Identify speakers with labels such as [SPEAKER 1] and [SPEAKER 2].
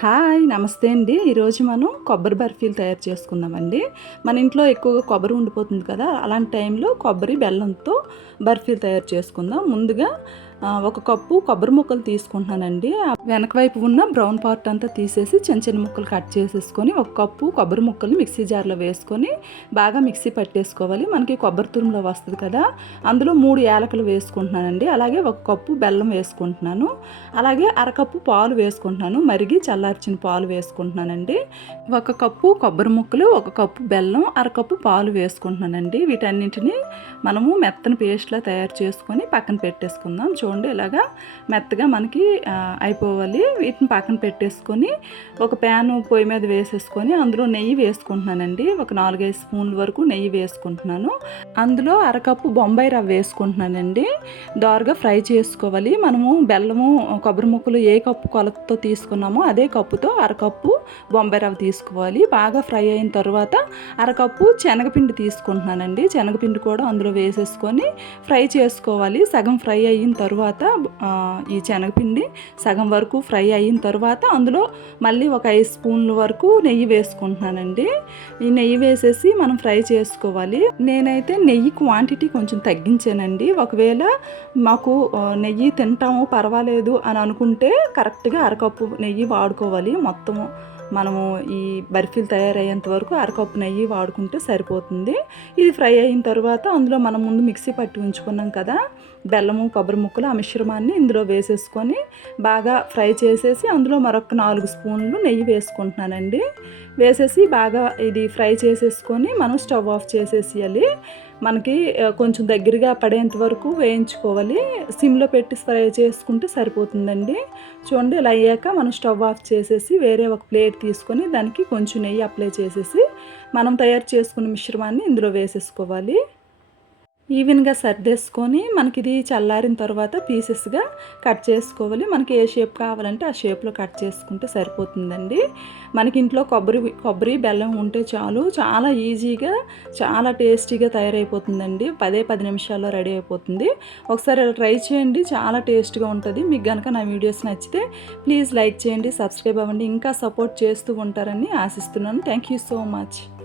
[SPEAKER 1] Hi నమస్తే అండి. ఈరోజు మనం కొబ్బరి బర్ఫీలు తయారు చేసుకుందామండి. మన ఇంట్లో ఎక్కువగా కొబ్బరి ఉండిపోతుంది కదా అలాంటి టైంలో కొబ్బరి బెల్లంతో బర్ఫీలు తయారు చేసుకుందాం. ముందుగా ఒక కప్పు కొబ్బరి ముక్కలు తీసుకుంటున్నానండి. వెనక వైపు ఉన్న బ్రౌన్ పార్ట్ అంతా తీసేసి చిన్న చిన్న ముక్కలు కట్ చేసేసుకొని ఒక కప్పు కొబ్బరి ముక్కలు మిక్సీ జార్లో వేసుకొని బాగా మిక్సీ పట్టేసుకోవాలి. మనకి కొబ్బరి తురుములో వస్తుంది కదా అందులో మూడు యాలకులు వేసుకుంటున్నానండి. అలాగే ఒక కప్పు బెల్లం వేసుకుంటున్నాను. అలాగే అరకప్పు పాలు వేసుకుంటున్నాను. మరిగి చల్లార్చిన పాలు వేసుకుంటున్నానండి. ఒక కప్పు కొబ్బరి ముక్కలు ఒక కప్పు బెల్లం అరకప్పు పాలు వేసుకుంటున్నానండి. వీటన్నింటిని మనము మెత్తని పేస్ట్లా తయారు చేసుకొని పక్కన పెట్టేసుకుందాం. చూడండి ఇలాగా మెత్తగా మనకి అయిపోవాలి. వీటిని పక్కన పెట్టేసుకొని ఒక ప్యాన్ పొయ్యి మీద వేసేసుకొని అందులో నెయ్యి వేసుకుంటున్నానండి. ఒక నాలుగైదు స్పూన్ల వరకు నెయ్యి వేసుకుంటున్నాను. అందులో అరకప్పు బొంబాయి రవ్వ వేసుకుంటున్నానండి. దారుగా ఫ్రై చేసుకోవాలి. మనము బెల్లము కొబ్బరి ముక్కలు ఏ కప్పు కొలతతో తీసుకున్నామో అదే కప్పుతో అరకప్పు బొంబాయి రవ్వ తీసుకోవాలి. బాగా ఫ్రై అయిన తర్వాత అరకప్పు శనగపిండి తీసుకుంటున్నానండి. శనగపిండి కూడా అందులో వేసేసుకొని ఫ్రై చేసుకోవాలి. సగం ఫ్రై అయిన తర్వాత ఈ శనగపిండి సగం వరకు ఫ్రై అయిన తర్వాత అందులో మళ్ళీ ఒక ఐదు స్పూన్ల వరకు నెయ్యి వేసుకుంటున్నానండి. ఈ నెయ్యి వేసేసి మనం ఫ్రై చేసుకోవాలి. నేనైతే నెయ్యి క్వాంటిటీ కొంచెం తగ్గించానండి. ఒకవేళ మాకు నెయ్యి తింటాము పర్వాలేదు అని అనుకుంటే కరెక్ట్గా అరకప్పు నెయ్యి వాడుకోవాలి. మొత్తము మనము ఈ బర్ఫీలు తయారయ్యేంత వరకు అరకప్పు నెయ్యి వాడుకుంటే సరిపోతుంది. ఇది ఫ్రై అయిన తర్వాత అందులో మనం ముందు మిక్సీ పట్టి ఉంచుకున్నాం కదా బెల్లము కొబ్బరి ముక్కలు ఆ మిశ్రమాన్ని ఇందులో వేసేసుకొని బాగా ఫ్రై చేసేసి అందులో మరొక నాలుగు స్పూన్లు నెయ్యి వేసుకుంటున్నానండి. వేసేసి బాగా ఇది ఫ్రై చేసేసుకొని మనం స్టవ్ ఆఫ్ చేసేసేయాలి. మనకి కొంచెం దగ్గరగా పడేంత వరకు వేయించుకోవాలి. సిమ్లో పెట్టి ఫ్రై చేసుకుంటే సరిపోతుందండి. చూడండి ఇలా అయ్యాక మనం స్టవ్ ఆఫ్ చేసేసి వేరే ఒక ప్లేట్ తీసుకొని దానికి కొంచెం నెయ్యి అప్లై చేసేసి మనం తయారు చేసుకున్న మిశ్రమాన్ని ఇందులో వేసేసుకోవాలి. ఈవెన్గా సర్దేసుకొని మనకి ఇది చల్లారిన తర్వాత పీసెస్గా కట్ చేసుకోవాలి. మనకి ఏ షేప్ కావాలంటే ఆ షేప్లో కట్ చేసుకుంటే సరిపోతుందండి. మనకి ఇంట్లో కొబ్బరి కొబ్బరి బెల్లం ఉంటే చాలు. చాలా ఈజీగా చాలా టేస్టీగా తయారైపోతుందండి. పదే పది నిమిషాల్లో రెడీ అయిపోతుంది. ఒకసారి ఇలా ట్రై చేయండి. చాలా టేస్ట్గా ఉంటుంది. మీకు కనుక నా వీడియోస్ నచ్చితే ప్లీజ్ లైక్ చేయండి సబ్స్క్రైబ్ అవ్వండి. ఇంకా సపోర్ట్ చేస్తూ ఉంటారని ఆశిస్తున్నాను. Thank you so much.